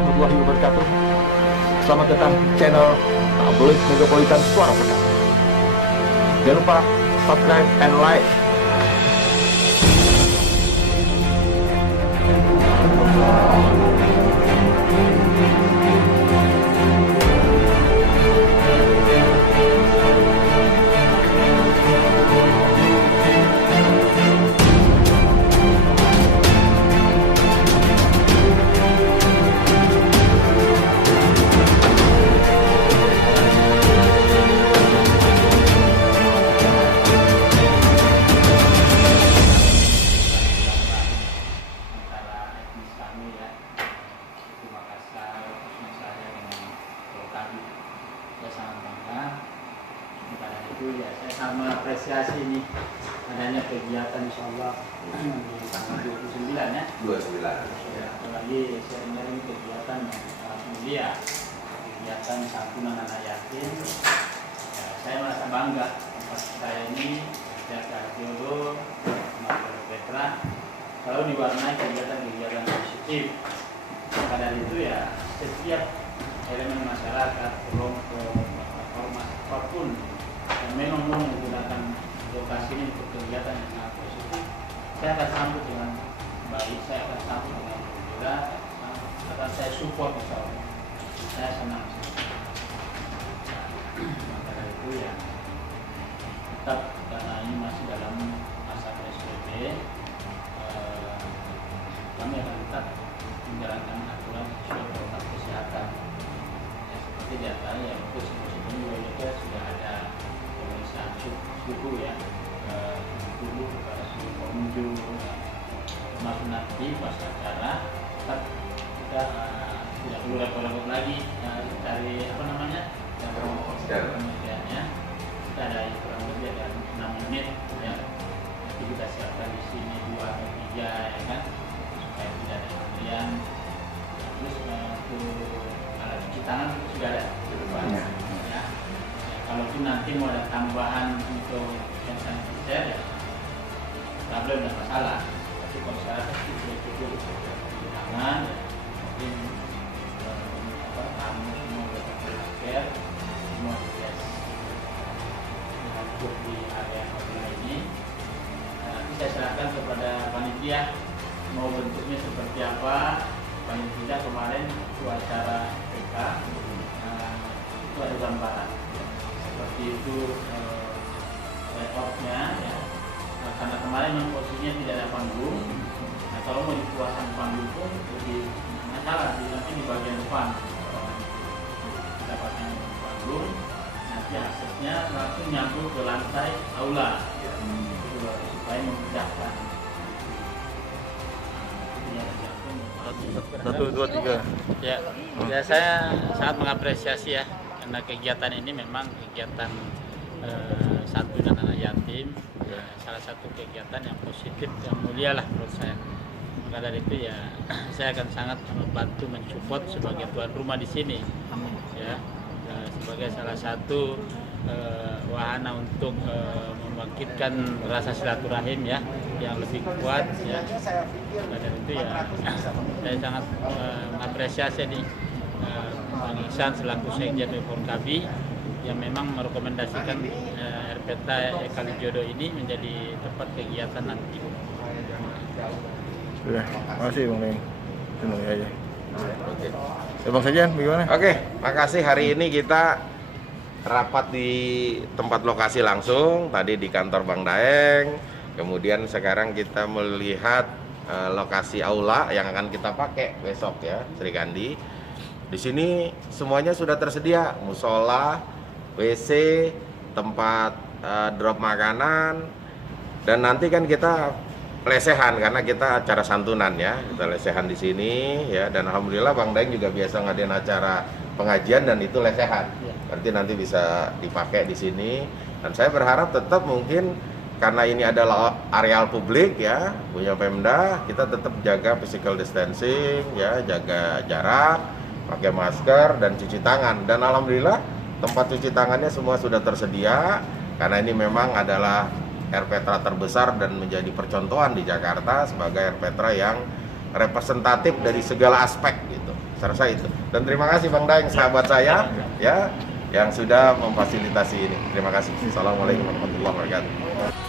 warahmatullahi wabarakatuh. Selamat datang di channel Tabloid Megapolitan Suara Pekan. Jangan lupa subscribe and like. Ya, saya sangat mengapresiasi nih adanya kegiatan insyaallah di tanggal 29 ya. 29. Ya, apalagi saya dengar ini kegiatan yang sangat mulia, kegiatan santunan anak yatim. Ya, saya merasa bangga tempat saya ini sejak Jodo, Marco Petra selalu diwarnai kegiatan-kegiatan positif. Maka dari itu ya setiap elemen masyarakat, kelompok, ormas apapun yang memang mau menggunakan lokasi ini untuk kegiatan yang sangat positif, saya akan sambut dengan baik, saya akan sambut dengan gembira, akan saya support misalnya. Saya senang. Maka dari itu ya tetap karena ini masih dalam masa PSBB, kami akan tetap menjalankan aturan sesuai protokol kesehatan. Ya, seperti data ya itu sebelumnya juga sudah ada pemeriksaan suhu ya, suhu kepada seluruh pengunjung. Termasuk nanti pas acara tetap kita tidak perlu repot-repot lagi cari apa namanya kemudiannya kita ada kurang lebih ada 6 menit ya, nanti kita siapkan di sini 2 atau 3 ya kan, supaya tidak ada antrian. Terus untuk alat cuci tangan sudah ada di depan ya. Kalaupun nanti mau ada tambahan untuk hand sanitizer ya tablet tidak masalah, tapi kalau saya pasti cukup cuci tangan ya, mungkin tamu semua pakai masker, semua dites dengan cukup di area hotel ini. Nanti saya serahkan kepada panitia mau bentuknya seperti apa. Panitia kemarin itu acara PK itu ada gambaran seperti itu layoutnya ya. Karena kemarin memang posisinya tidak ada panggung. Nah, kalau mau dipasang panggung pun lebih masalah nanti di bagian depan kita pasang panggung, nanti aksesnya langsung nyambung ke lantai aula supaya memudahkan. Satu, dua, tiga. Ya, saya sangat mengapresiasi ya, karena kegiatan ini memang kegiatan santunan anak yatim, ya, salah satu kegiatan yang positif, yang mulia lah menurut saya. Maka dari itu ya, saya akan sangat membantu mensupport sebagai tuan rumah di sini, ya, sebagai salah satu wahana untuk membangkitkan rasa silaturahim ya, yang lebih kuat ya. Dan itu ya saya sangat mengapresiasi nih Bang Ihsan selaku Sekjen Forkabi yang memang merekomendasikan RPTA Kalijodo ini menjadi tempat kegiatan nanti. Sudah, makasih Bang Neng. Senang aja. Oke. Ya Bang Sekjen, bagaimana? Oke, makasih. Hari ini kita rapat di tempat lokasi langsung, tadi di kantor Bang Daeng. Kemudian sekarang kita melihat lokasi aula yang akan kita pakai besok ya, Sri Kandi. Di sini semuanya sudah tersedia, musola, WC, tempat drop makanan, dan nanti kan kita lesehan karena kita acara santunan ya, kita lesehan di sini ya. Dan alhamdulillah Bang Daeng juga biasa ngadain acara pengajian dan itu lesehan. Berarti nanti bisa dipakai di sini. Dan saya berharap tetap mungkin karena ini adalah areal publik ya, punya Pemda, kita tetap jaga physical distancing ya, jaga jarak, pakai masker dan cuci tangan. Dan alhamdulillah tempat cuci tangannya semua sudah tersedia karena ini memang adalah RPTRA terbesar dan menjadi percontohan di Jakarta sebagai RPTRA yang representatif dari segala aspek gitu. Saya rasa itu. Dan terima kasih Bang Daeng, sahabat saya ya, yang sudah memfasilitasi ini. Terima kasih. Assalamualaikum warahmatullahi wabarakatuh.